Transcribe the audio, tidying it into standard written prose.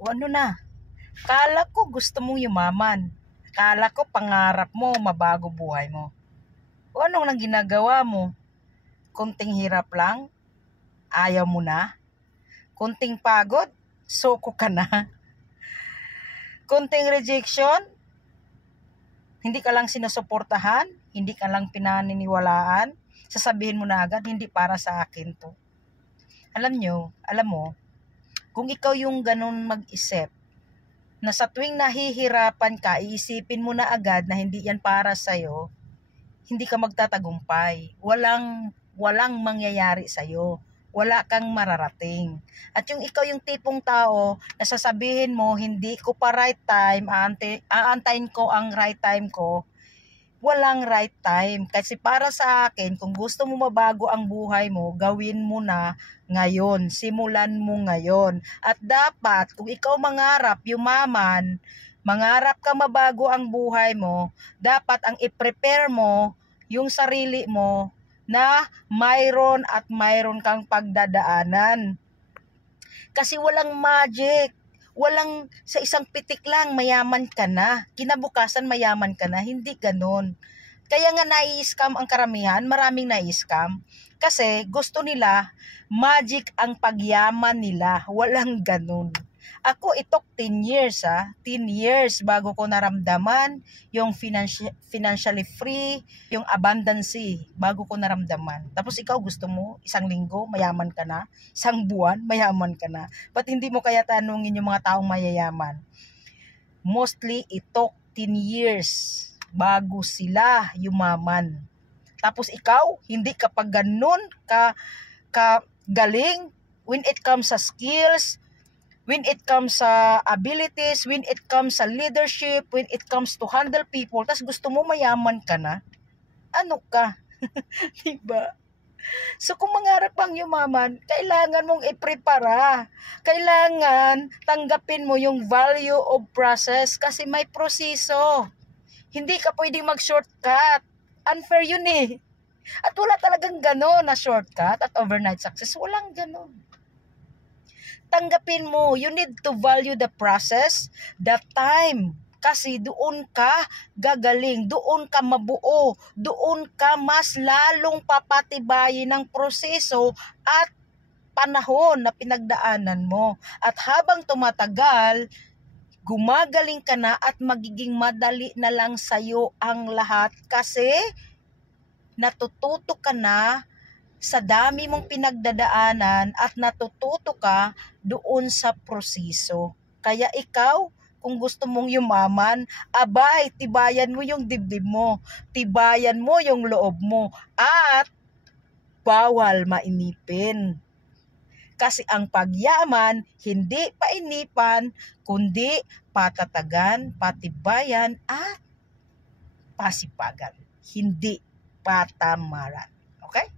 O ano na? Kala ko gusto mong yumaman. Kala ko pangarap mo, mabago buhay mo. O anong nang ginagawa mo? Kunting hirap lang? Ayaw mo na? Kunting pagod? Soko ka na? Kunting rejection? Hindi ka lang sinusuportahan? Hindi ka lang pinaniniwalaan? Sasabihin mo na agad, hindi para sa akin to. Alam mo, kung ikaw yung ganun mag-isip, na sa tuwing nahihirapan ka, iisipin mo na agad na hindi yan para sa'yo, hindi ka magtatagumpay. Walang mangyayari sa'yo. Wala kang mararating. At yung ikaw yung tipong tao na sasabihin mo, hindi ko pa right time, aantayin ko ang right time ko, walang right time. Kasi para sa akin, kung gusto mo mabago ang buhay mo, gawin mo na ngayon. Simulan mo ngayon. At dapat, kung ikaw mangarap, yumaman, mangarap ka mabago ang buhay mo, dapat ang i-prepare mo yung sarili mo na mayroon at mayroon kang pagdadaanan. Kasi walang magic. Walang sa isang pitik lang mayaman ka na. Kinabukasan mayaman ka na. Hindi ganon. Kaya nga nai-scam ang karamihan. Maraming nai-scam. Kasi gusto nila magic ang pagyaman nila. Walang ganon. Ako itok 10 years 10 years bago ko naramdaman yung financially free, yung abundance bago ko naramdaman. Tapos ikaw gusto mo isang linggo mayaman ka na, isang buwan mayaman ka na. Ba't hindi mo kaya tanungin yung mga taong mayayaman? Mostly itok 10 years bago sila yumaman. Tapos ikaw hindi ka pa ganun ka galing when it comes sa skills, when it comes sa abilities, when it comes sa leadership, when it comes to handle people, tas gusto mo mayaman ka na, ano ka? Diba? So kung mangarap kang yumaman, kailangan mong iprepara. Kailangan tanggapin mo yung value of process kasi may proseso. Hindi ka pwedeng mag-shortcut. Unfair yun eh. At wala talagang gano'n na shortcut at overnight success. Walang gano'n. Tanggapin mo, you need to value the process, the time. Kasi doon ka gagaling, doon ka mabuo, doon ka mas lalong papatibayin ng proseso at panahon na pinagdaanan mo. At habang tumatagal, gumagaling ka na at magiging madali na lang sa'yo ang lahat kasi natututo ka na sa dami mong pinagdadaanan at natututo ka doon sa proseso. Kaya ikaw, kung gusto mong yumaman, abay, tibayan mo yung dibdib mo, tibayan mo yung loob mo, at bawal mainipin. Kasi ang pagyaman, hindi painipan, kundi patatagan, patibayan, at pasipagan. Hindi patamaran. Okay?